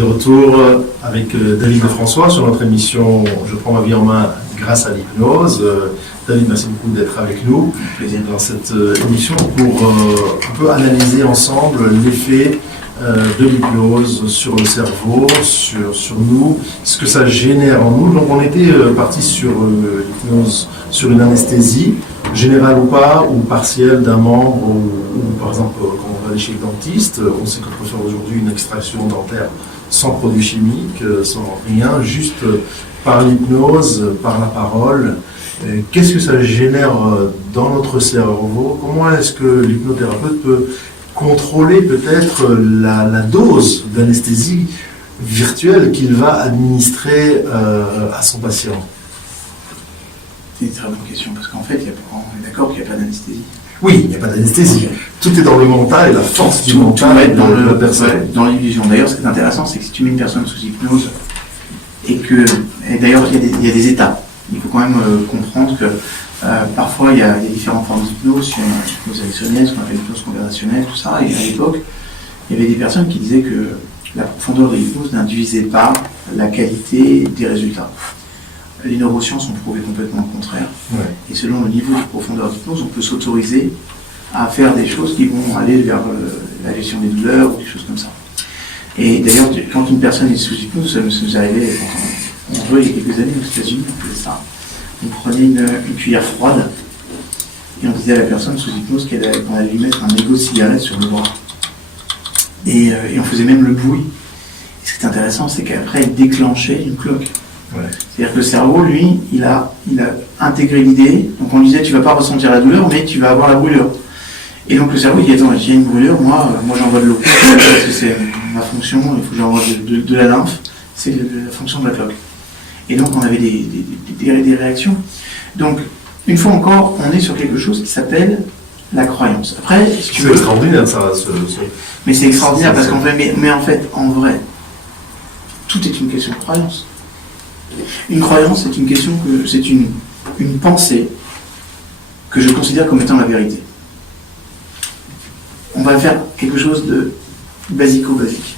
de retour avec David Lefrançois sur notre émission Je prends ma vie en main grâce à l'hypnose. David, merci beaucoup d'être avec nous dans cette émission pour un peu analyser ensemble l'effet de l'hypnose sur le cerveau, sur nous, ce que ça génère en nous. Donc on était parti sur l'hypnose, sur une anesthésie, générale ou pas, ou partielle d'un membre, ou par exemple quand on va aller chez le dentiste, on sait qu'on peut faire aujourd'hui une extraction dentaire sans produits chimiques, sans rien, juste par l'hypnose, par la parole. Qu'est-ce que ça génère dans notre cerveau? Comment est-ce que l'hypnothérapeute peut contrôler peut-être la dose d'anesthésie virtuelle qu'il va administrer à son patient? C'est une très bonne question, parce qu'en fait, on est d'accord qu'il n'y a pas d'anesthésie. Oui, il n'y a pas d'anesthésie. Tout est dans le mental et la force du mental va être dans la personne. Dans l'illusion. D'ailleurs, ce qui est intéressant, c'est que si tu mets une personne sous hypnose, et d'ailleurs, il y a des étapes. Il faut quand même comprendre que parfois, il y a différentes formes d'hypnose. Il y a une hypnose électronique, ce qu'on appelle l'hypnose conversationnelle, tout ça. Et à l'époque, il y avait des personnes qui disaient que la profondeur de l'hypnose n'induisait pas la qualité des résultats. Les neurosciences ont prouvé complètement le contraire. Ouais. Et selon le niveau de profondeur d'hypnose, on peut s'autoriser à faire des choses qui vont aller vers la gestion des douleurs ou des choses comme ça. Et d'ailleurs, quand une personne est sous hypnose, ça nous arrivait quand on jouait il y a quelques années aux États-Unis, on faisait ça. On prenait une cuillère froide et on disait à la personne sous hypnose qu'on allait lui mettre un mégot de cigarette sur le bras. Et on faisait même le bruit. Et ce qui est intéressant, c'est qu'après, il déclenchait une cloque. Ouais. C'est-à-dire que le cerveau, lui, il a intégré l'idée. Donc on lui disait, tu ne vas pas ressentir la douleur, mais tu vas avoir la brûlure. Et donc le cerveau, il dit, attends, il y a une brûlure, moi j'envoie de l'eau. Parce que c'est ma fonction, il faut que j'envoie de la lymphe. C'est la fonction de la cloque. Et donc on avait des réactions. Donc, une fois encore, on est sur quelque chose qui s'appelle la croyance. Après, si tu veux... C'est extraordinaire, ça. Mais c'est extraordinaire, parce qu'en fait, mais en fait, en vrai, tout est une question de croyance. Une croyance, c'est une question c'est une pensée que je considère comme étant la vérité. On va faire quelque chose de basico-basique.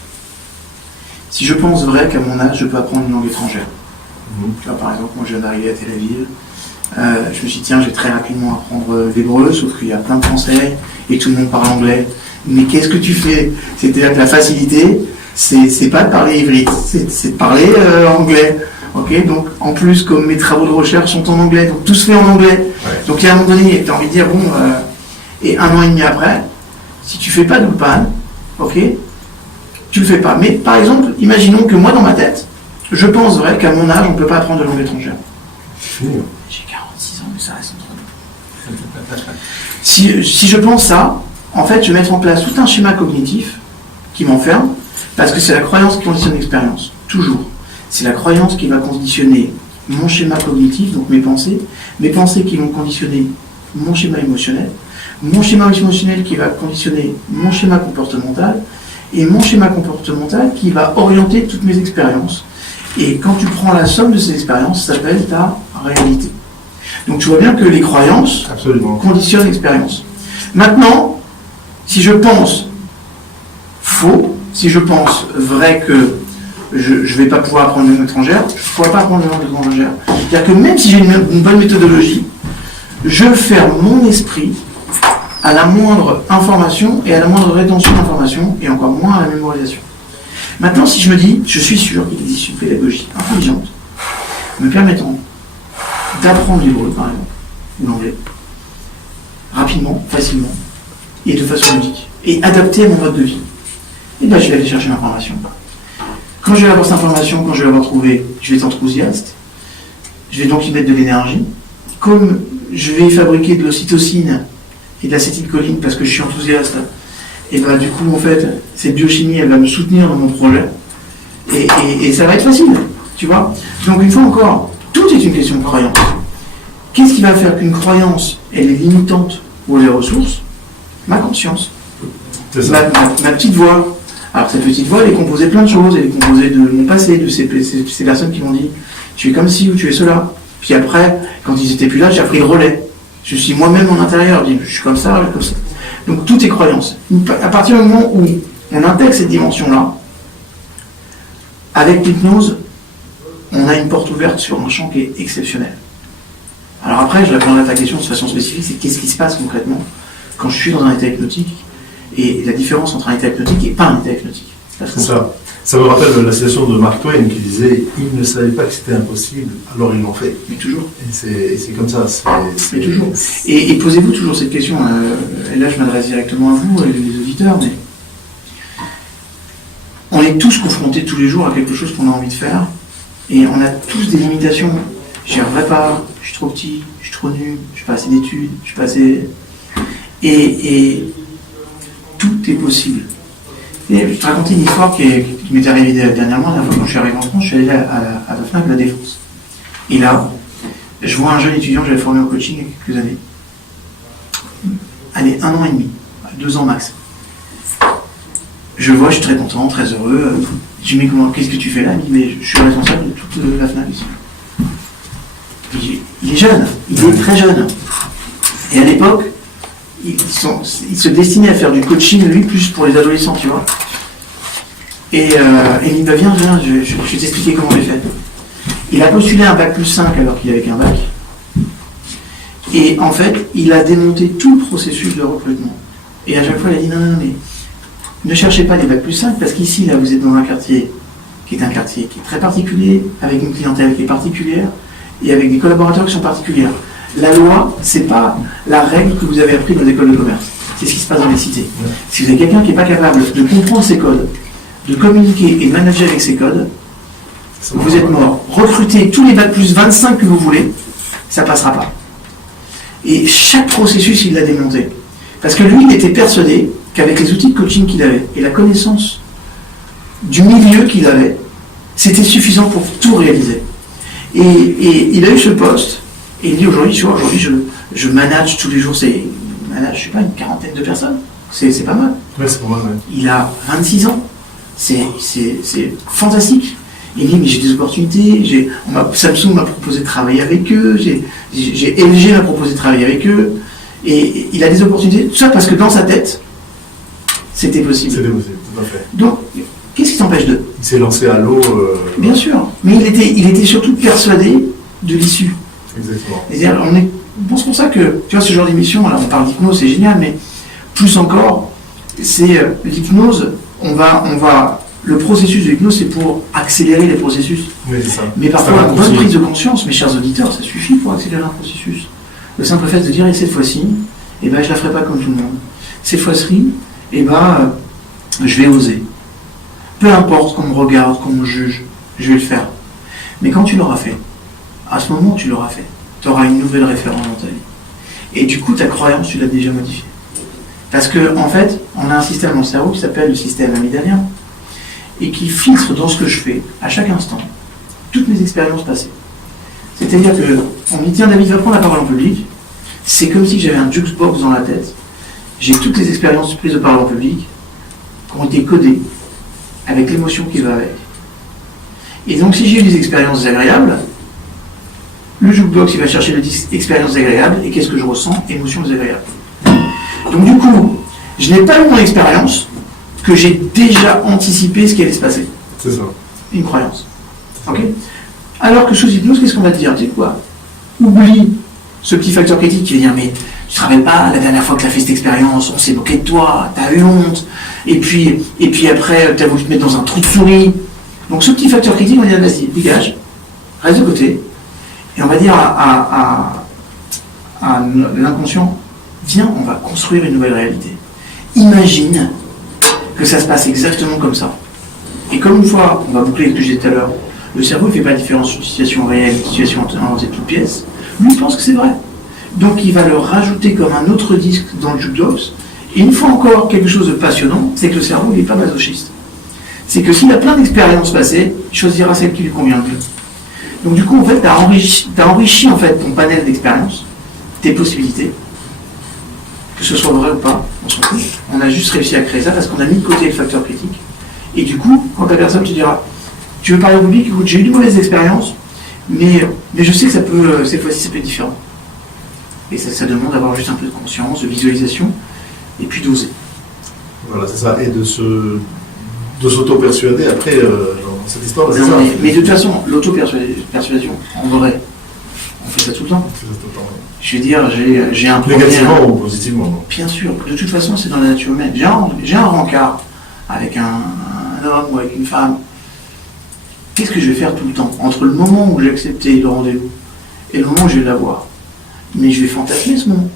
Si je pense vrai qu'à mon âge, je peux apprendre une langue étrangère. Tu vois, par exemple, moi je viens d'arriver à Tel Aviv, je me suis dit, tiens, je vais très rapidement apprendre l'hébreu, sauf qu'il y a plein de Français et tout le monde parle anglais. Mais qu'est-ce que tu fais? C'est-à-dire que la facilité, c'est pas de parler ivrite, c'est de parler anglais. Ok, donc en plus, comme mes travaux de recherche sont en anglais, donc tout se fait en anglais. Ouais. Donc il y a un moment donné, tu as envie de dire, bon, et 1 an et demi après, si tu fais pas d'ulpan, ok, tu le fais pas. Mais par exemple, imaginons que moi dans ma tête, je pense vrai qu'à mon âge, on ne peut pas apprendre de langue étrangère. J'ai 46 ans, mais ça reste entre nous. Si je pense ça, en fait, je vais mettre en place tout un schéma cognitif qui m'enferme, parce que c'est la croyance qui conditionne l'expérience, toujours. C'est la croyance qui va conditionner mon schéma cognitif, donc mes pensées qui vont conditionner mon schéma émotionnel qui va conditionner mon schéma comportemental, et mon schéma comportemental qui va orienter toutes mes expériences. Et quand tu prends la somme de ces expériences, ça s'appelle ta réalité. Donc tu vois bien que les croyances conditionnent l'expérience. Maintenant, si je pense faux, si je pense vrai que je ne vais pas pouvoir apprendre une langue étrangère, je ne pourrai pas apprendre une langue étrangère. C'est-à-dire que même si j'ai une bonne méthodologie, je ferme mon esprit à la moindre information et à la moindre rétention d'information, et encore moins à la mémorisation. Maintenant, si je me dis, je suis sûr qu'il existe une pédagogie intelligente me permettant d'apprendre l'hébreu, par exemple, ou l'anglais, rapidement, facilement, et de façon ludique, et adaptée à mon mode de vie, et bien je vais aller chercher l'information. Quand je vais avoir cette information, quand je vais l'avoir trouvée, je vais être enthousiaste, je vais donc y mettre de l'énergie. Comme je vais fabriquer de l'ocytocine et de l'acétylcholine parce que je suis enthousiaste, et bien du coup, en fait, cette biochimie, elle va me soutenir dans mon projet, et ça va être facile, tu vois. Donc une fois encore, tout est une question de croyance. Qu'est-ce qui va faire qu'une croyance, elle est limitante pour les ressources? Ma conscience. Ma petite voix. Alors cette petite voix, elle est composée de plein de choses, elle est composée de mon passé, de ces personnes qui m'ont dit tu es comme ci ou tu es cela. Puis après, quand ils n'étaient plus là, j'ai pris le relais. Je suis moi-même en intérieur, je suis comme ça, comme ça. Donc tout est croyance. À partir du moment où on intègre cette dimension-là, avec l'hypnose, on a une porte ouverte sur un champ qui est exceptionnel. Alors après, je répondrai à ta question de façon spécifique, c'est qu'est-ce qui se passe concrètement quand je suis dans un état hypnotique et la différence entre un état hypnotique et pas un état hypnotique. C'est ça. Ça me rappelle la citation de Mark Twain qui disait « Ils ne savaient pas que c'était impossible, alors ils l'ont fait. » Mais toujours. Et c'est comme ça. Mais toujours. Et posez-vous toujours cette question, et là je m'adresse directement à vous, les auditeurs, mais on est tous confrontés tous les jours à quelque chose qu'on a envie de faire, et on a tous des limitations. J'y arriverai pas, je suis trop petit, je suis trop nul, je suis pas assez d'études, je suis pas assez... Et tout est possible. Et je vais te raconter une histoire qui m'est arrivée dernièrement. La dernière fois quand je suis arrivé en France, je suis allé à la FNAC de la Défense. Et là, je vois un jeune étudiant que j'avais formé au coaching il y a quelques années. Allez, 1 an et demi, 2 ans max. Je vois, je suis très content, très heureux. Je lui dis, mais qu'est-ce que tu fais là? Il me dit, mais je suis responsable de toute la FNAC ici. Il est jeune, il est très jeune. Et à l'époque, il se destinait à faire du coaching, lui, plus pour les adolescents, tu vois. Et il me dit, bah, viens, je vais t'expliquer comment j'ai fait. Il a postulé un bac plus 5 alors qu'il avait qu'un bac. Et en fait, il a démonté tout le processus de recrutement. Et à chaque fois, il a dit, non, mais ne cherchez pas les bac plus 5, parce qu'ici, là, vous êtes dans un quartier qui est très particulier, avec une clientèle qui est particulière, et avec des collaborateurs qui sont particuliers. La loi, c'est pas la règle que vous avez appris dans les écoles de commerce. C'est ce qui se passe dans les cités. Si vous avez quelqu'un qui n'est pas capable de comprendre ces codes, de communiquer et de manager avec ces codes, vous êtes mort. Recrutez tous les bac plus 25 que vous voulez, ça ne passera pas. Et chaque processus, il l'a démonté. Parce que lui, il était persuadé qu'avec les outils de coaching qu'il avait et la connaissance du milieu qu'il avait, c'était suffisant pour tout réaliser. Et il a eu ce poste. Et il dit aujourd'hui, tu vois, je manage tous les jours, je sais pas, une quarantaine de personnes. C'est pas mal. Ouais, c'est pas mal, ouais. Il a 26 ans. C'est fantastique. Il dit, mais j'ai des opportunités. Samsung m'a proposé de travailler avec eux. LG m'a proposé de travailler avec eux. Et il a des opportunités. Tout ça parce que dans sa tête, c'était possible. C'était possible, tout à fait. Donc, qu'est-ce qui t'empêche de... Il s'est lancé à l'eau. Bien sûr. Mais il était surtout persuadé de l'issue. Exactement. Je pense pour ça que, tu vois, ce genre d'émission, alors on parle d'hypnose, c'est génial, mais plus encore, c'est l'hypnose, le processus de l'hypnose, c'est pour accélérer les processus. Oui, c'est ça. Mais parfois, la bonne prise de conscience, mes chers auditeurs, ça suffit pour accélérer un processus. Le simple fait de dire, et cette fois-ci, je ne la ferai pas comme tout le monde. Cette fois-ci, je vais oser. Peu importe qu'on me regarde, qu'on me juge, je vais le faire. Mais quand tu l'auras fait, à ce moment où tu l'auras fait, tu auras une nouvelle référence dans ta vie. Et du coup, ta croyance, tu l'as déjà modifiée. Parce qu'en fait, on a un système dans le cerveau qui s'appelle le système amygdalien et qui filtre dans ce que je fais, à chaque instant, toutes mes expériences passées. C'est-à-dire qu'on me dit, tiens David, va prendre la parole en public. C'est comme si j'avais un jukebox dans la tête. J'ai toutes les expériences prises de parole en public qui ont été codées avec l'émotion qui va avec. Et donc, si j'ai eu des expériences désagréables, le jukebox, il va chercher le disque expérience désagréable, et qu'est-ce que je ressens? Émotion désagréable. Donc du coup, je n'ai pas eu mon expérience, que j'ai déjà anticipé ce qui allait se passer. C'est ça. Une croyance. Ok? Alors que sous hypnose, qu'est-ce qu'on va te dire? Tu sais quoi? Oublie ce petit facteur critique qui va dire, mais tu te rappelles pas, la dernière fois que tu as fait cette expérience, on s'est moqué de toi, tu as eu honte, et puis après, tu as voulu te mettre dans un trou de souris. Donc ce petit facteur critique, on va dire, vas-y, dégage, reste de côté. Et on va dire à l'inconscient, viens, on va construire une nouvelle réalité. Imagine que ça se passe exactement comme ça. Et comme une fois, on va boucler ce que j'ai dit tout à l'heure, le cerveau ne fait pas la différence entre une situation réelle et une situation inventée de toutes pièces. Lui, il pense que c'est vrai. Donc il va le rajouter comme un autre disque dans le jukebox. Et une fois encore, quelque chose de passionnant, c'est que le cerveau n'est pas masochiste. C'est que s'il a plein d'expériences passées, il choisira celle qui lui convient le mieux. Donc du coup, en fait, tu as enrichi en fait, ton panel d'expériences, tes possibilités, que ce soit vrai ou pas, on s'en fout. On a juste réussi à créer ça parce qu'on a mis de côté le facteur critique. Et du coup, quand la personne te dira, tu veux parler au public, écoute, j'ai eu de mauvaises expériences, mais je sais que cette fois-ci, ça peut être différent. Et ça demande d'avoir juste un peu de conscience, de visualisation, et puis d'oser. Voilà, c'est ça. Et de s'auto-persuader, après, j'en cette histoire, Non, mais de toute façon, l'auto-persuasion, en vrai, on fait ça tout le temps. Je veux dire, j'ai un problème. Négativement ou positivement? Bien sûr, de toute façon, c'est dans la nature humaine. J'ai un rencard avec un homme ou avec une femme. Qu'est-ce que je vais faire tout le temps? Entre le moment où j'ai accepté le rendez-vous et le moment où je vais l'avoir. Mais je vais fantasmer ce moment.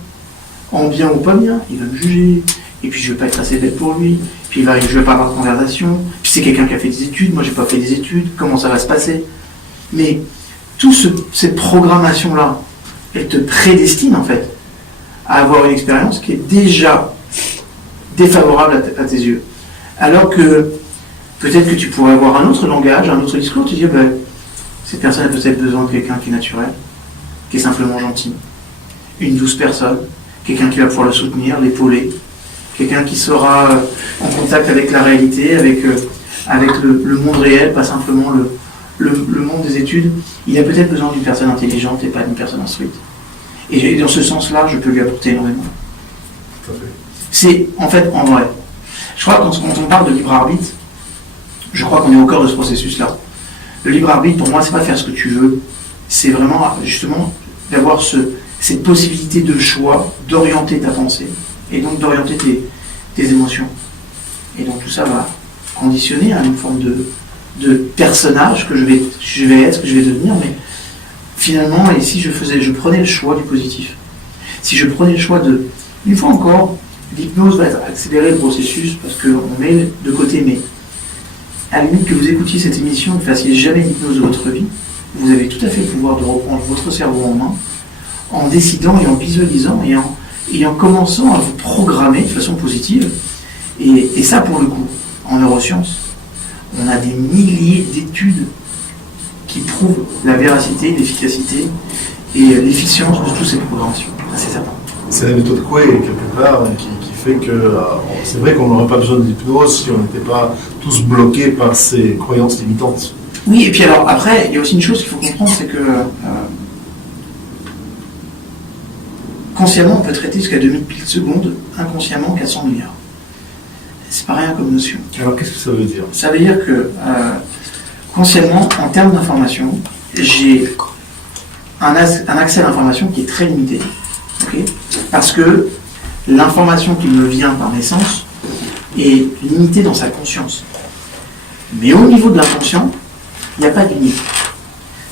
En bien ou pas bien, il va me juger. Et puis je vais pas être assez belle pour lui. Puis je vais pas avoir de conversation. Puis c'est quelqu'un qui a fait des études, moi j'ai pas fait des études. Comment ça va se passer? Mais toute cette programmation-là, elle te prédestine en fait à avoir une expérience qui est déjà défavorable à tes yeux. Alors que peut-être que tu pourrais avoir un autre langage, un autre discours, te dire cette personne a peut-être besoin de quelqu'un qui est naturel, qui est simplement gentil, une douce personne, quelqu'un qui va pouvoir le soutenir, l'épauler, quelqu'un qui sera en contact avec la réalité, avec le monde réel, pas simplement le monde des études. Il a peut-être besoin d'une personne intelligente et pas d'une personne instruite. Et dans ce sens-là, je peux lui apporter énormément. Tout à fait. C'est en fait en vrai. Je crois que quand on parle de libre arbitre, je crois qu'on est au cœur de ce processus-là. Le libre arbitre, pour moi, c'est pas faire ce que tu veux, c'est vraiment justement d'avoir cette possibilité de choix, d'orienter ta pensée, et donc d'orienter tes émotions. Et donc tout ça va conditionner à une forme de personnage que je vais être, que je vais devenir, mais finalement, et si je prenais le choix du positif, si je prenais le choix une fois encore, l'hypnose va accélérer le processus parce qu'on met de côté, mais à la limite que vous écoutiez cette émission, ne fassiez jamais l'hypnose de votre vie, vous avez tout à fait le pouvoir de reprendre votre cerveau en main en décidant et en visualisant et en commençant à vous programmer de façon positive. Et ça, pour le coup, en neurosciences, on a des milliers d'études qui prouvent la véracité, l'efficacité et l'efficience de toutes ces programmations. C'est certain. C'est la méthode Coué, quelque part, qui fait que c'est vrai qu'on n'aurait pas besoin d'hypnose si on n'était pas tous bloqués par ces croyances limitantes. Oui, et puis alors, après, il y a aussi une chose qu'il faut comprendre, c'est que consciemment, on peut traiter jusqu'à 2000 picosecondes, inconsciemment 400 milliards. C'est pas rien comme notion. Alors, qu'est-ce que ça veut dire? Ça veut dire que, consciemment, en termes d'information, j'ai un accès à l'information qui est très limité. Okay, parce que l'information qui me vient par naissance est limitée dans sa conscience. Mais au niveau de l'inconscient, il n'y a pas de limite.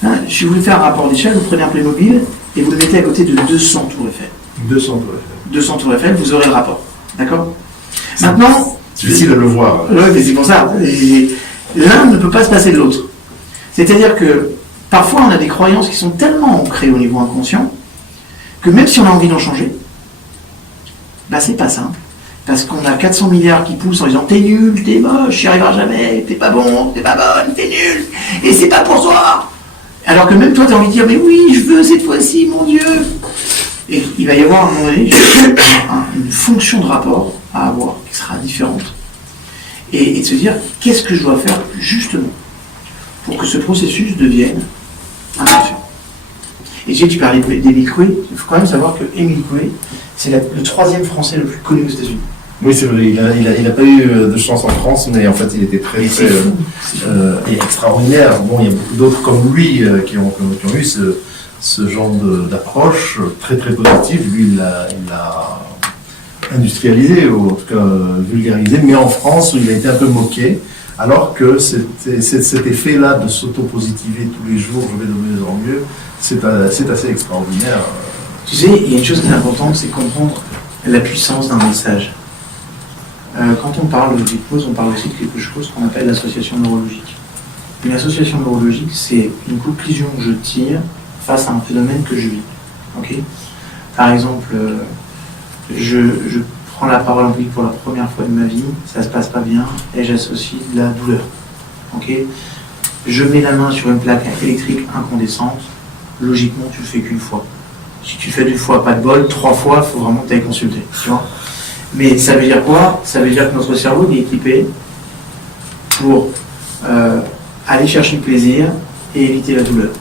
Hein, si vous voulez faire un rapport d'échelle, vous prenez un Playmobil et vous le mettez à côté de 200 tours Eiffel. 200 tours Eiffel. 200 tours Eiffel, vous aurez le rapport. D'accord? Maintenant... C'est difficile de le voir. Oui, mais c'est pour ça. L'un ne peut pas se passer de l'autre. C'est-à-dire que parfois on a des croyances qui sont tellement ancrées au niveau inconscient que même si on a envie d'en changer, c'est pas simple. Parce qu'on a 400 milliards qui poussent en disant t'es nul, t'es moche, t'y arriveras jamais, t'es pas bon, t'es pas bonne, t'es nul, et c'est pas pour toi. Alors que même toi t'as envie de dire mais oui, je veux cette fois-ci, mon Dieu. Et il va y avoir à un moment donné une fonction de rapport à avoir qui sera différente. Et de se dire qu'est-ce que je dois faire justement pour que ce processus devienne inconscient. Et tu parlais d'Émile Coué, il faut quand même savoir que Émile Coué, c'est le 3e Français le plus connu aux États-Unis. Oui, c'est vrai, il n'a pas eu de chance en France, mais en fait, il était très et extraordinaire. Bon, il y a beaucoup d'autres comme lui qui ont eu ce genre d'approche très très positive. Lui, il l'a industrialisé, ou en tout cas vulgarisé, mais en France, il a été un peu moqué, alors que cet effet-là de s'auto-positiver tous les jours, je vais de mieux en mieux, c'est assez extraordinaire. Tu sais, il y a une chose qui est importante, c'est comprendre la puissance d'un message. Quand on parle d'hypnose, on parle aussi de quelque chose qu'on appelle l'association neurologique. Une association neurologique, c'est une conclusion que je tire face à un phénomène que je vis. Okay, par exemple, je prends la parole en public pour la première fois de ma vie, ça se passe pas bien, et j'associe de la douleur. Okay, je mets la main sur une plaque électrique incandescente, logiquement tu le fais qu'une fois. Si tu le fais 2 fois, pas de bol, 3 fois, il faut vraiment que tu ailles consulter. Tu vois, mais ça veut dire quoi? Ça veut dire que notre cerveau est équipé pour aller chercher le plaisir et éviter la douleur.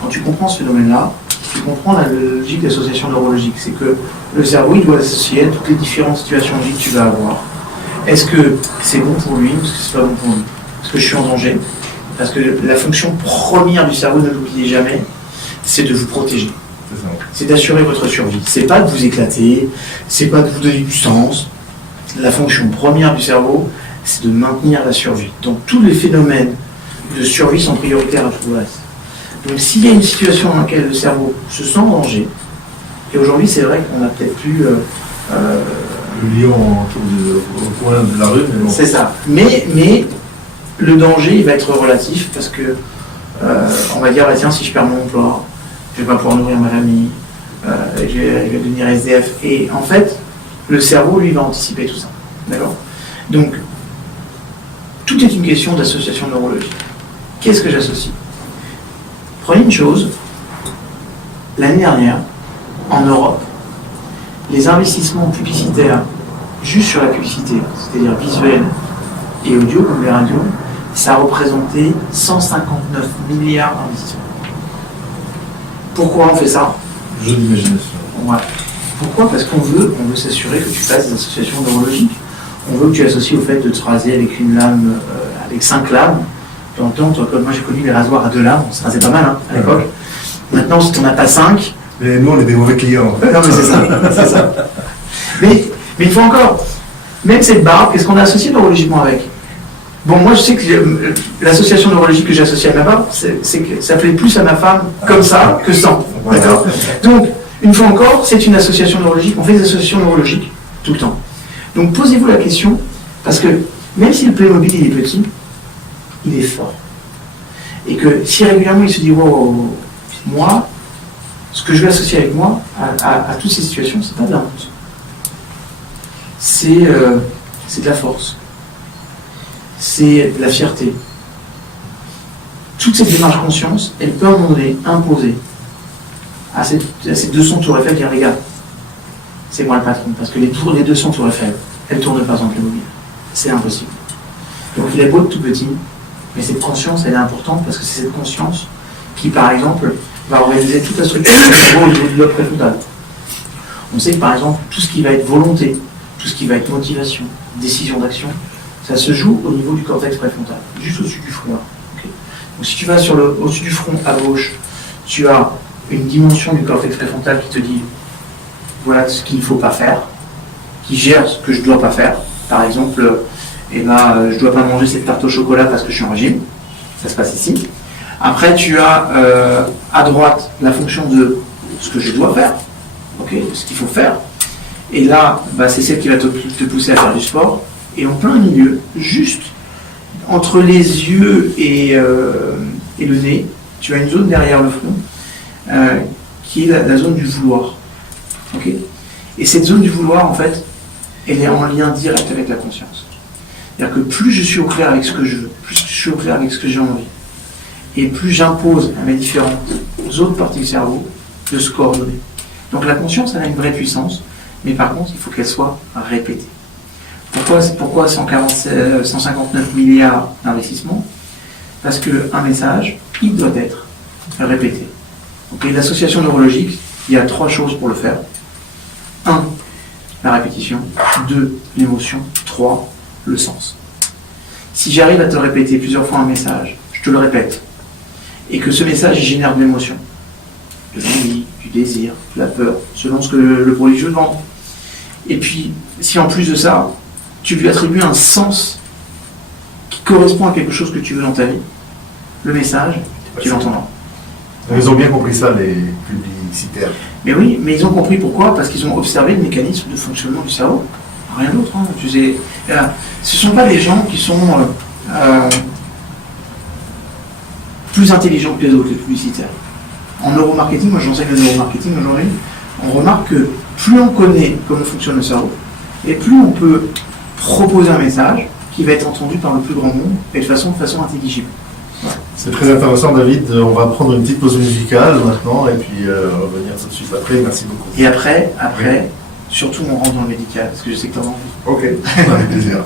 Quand tu comprends ce phénomène-là, tu comprends la logique d'association neurologique. C'est que le cerveau, il doit associer à toutes les différentes situations de vie que tu vas avoir. Est-ce que c'est bon pour lui ou est-ce que c'est pas bon pour lui? Est-ce que je suis en danger? Parce que la fonction première du cerveau, ne l'oubliez jamais, c'est de vous protéger. C'est d'assurer votre survie. C'est pas de vous éclater, c'est pas de vous donner du sens. La fonction première du cerveau, c'est de maintenir la survie. Donc tous les phénomènes de survie sont prioritaires à tout le reste. Donc s'il y a une situation dans laquelle le cerveau se sent en danger, et aujourd'hui c'est vrai qu'on n'a peut-être plus... le lion au coin de la rue, mais bon. C'est ça. Mais le danger, il va être relatif parce que on va dire, bah, tiens, si je perds mon emploi, je vais pas pouvoir nourrir ma famille, je vais devenir SDF. Et en fait, le cerveau, lui, va anticiper tout ça. D'accord ? Donc, tout est une question d'association neurologique. Qu'est-ce que j'associe ? Prenez une chose. L'année dernière, en Europe, les investissements publicitaires juste sur la publicité, c'est-à-dire visuelle et audio, comme les radios, ça a représenté 159 milliards d'investissements. Pourquoi on fait ça ? Jeu d'imagination. Ouais. Pourquoi ? Parce qu'on veut s'assurer que tu fasses des associations neurologiques. On veut que tu associes au fait de te raser avec une lame, avec 5 lames. Tu entends, toi, comme moi j'ai connu les rasoirs à 2 lames, on se rasait pas mal hein, à l'époque. Maintenant, si tu n'en as pas 5... Mais nous, on est des mauvais clients. Non, mais c'est ça. Mais il faut encore, même cette barbe, qu'est-ce qu'on a associé neurologiquement avec ? Bon, moi je sais que l'association neurologique que j'ai associée à ma barbe, c'est que ça plaît plus à ma femme comme ça que sans. D'accord ? Donc, une fois encore, c'est une association neurologique, on fait des associations neurologiques tout le temps. Donc posez-vous la question, parce que même si le Playmobil il est petit, il est fort. Et que si régulièrement il se dit, wow, moi, ce que je vais associer avec moi à toutes ces situations, c'est pas de la honte. C'est de la force. C'est de la fierté. Toute cette démarche conscience, elle peut à un moment donné imposer à ces 200 tours Eiffel dire regarde, c'est moi le patron, parce que les 200 tours Eiffel, elles ne tournent pas en Playmobil. C'est impossible. Donc il est beau de tout petit, mais cette conscience, elle est importante parce que c'est cette conscience qui, par exemple, va organiser toute la structure au niveau du lobe préfrontal. On sait que, par exemple, tout ce qui va être volonté, tout ce qui va être motivation, décision d'action, ça se joue au niveau du cortex préfrontal, juste au-dessus du front. Okay. Donc si tu vas au-dessus du front à gauche, tu as une dimension du cortex préfrontal qui te dit voilà ce qu'il ne faut pas faire, qui gère ce que je ne dois pas faire. Par exemple, je ne dois pas manger cette tarte au chocolat parce que je suis en régime. Ça se passe ici. Après, tu as à droite la fonction de ce que je dois faire, okay, ce qu'il faut faire. Et là, c'est celle qui va te pousser à faire du sport. Et en plein milieu, juste entre les yeux et le nez, tu as une zone derrière le front qui est la zone du vouloir. Okay. Et cette zone du vouloir, en fait, elle est en lien direct avec la conscience. C'est-à-dire que plus je suis au clair avec ce que je veux, plus je suis au clair avec ce que j'ai envie, et plus j'impose à mes différentes autres parties du cerveau de se coordonner. Donc la conscience, elle a une vraie puissance, mais par contre, il faut qu'elle soit répétée. Pourquoi 159 milliards d'investissements ? Parce qu'un message, il doit être répété. Donc l'association neurologique, il y a 3 choses pour le faire. 1, la répétition. 2, l'émotion. 3, le sens. Si j'arrive à te répéter plusieurs fois un message, je te le répète, et que ce message il génère de l'émotion, de l'envie, du désir, de la peur, selon ce que le produit que je vends. Et puis, si en plus de ça, tu lui attribues un sens qui correspond à quelque chose que tu veux dans ta vie, le message, tu l'entendras. Ils ont bien compris ça, les publicitaires. Mais oui, mais ils ont compris pourquoi ? Parce qu'ils ont observé le mécanisme de fonctionnement du cerveau. Rien d'autre. Hein. Ce ne sont pas des gens qui sont plus intelligents que les autres, les publicitaires. En neuromarketing, moi j'enseigne le neuromarketing aujourd'hui, on remarque que plus on connaît comment fonctionne le cerveau, et plus on peut proposer un message qui va être entendu par le plus grand nombre et de façon intelligible. Voilà. C'est très intéressant, David. On va prendre une petite pause musicale maintenant et puis revenir tout de suite après. Merci beaucoup. Et après, surtout on rentre dans le médical, parce que je sais que tu en as envie. Ok, avec plaisir.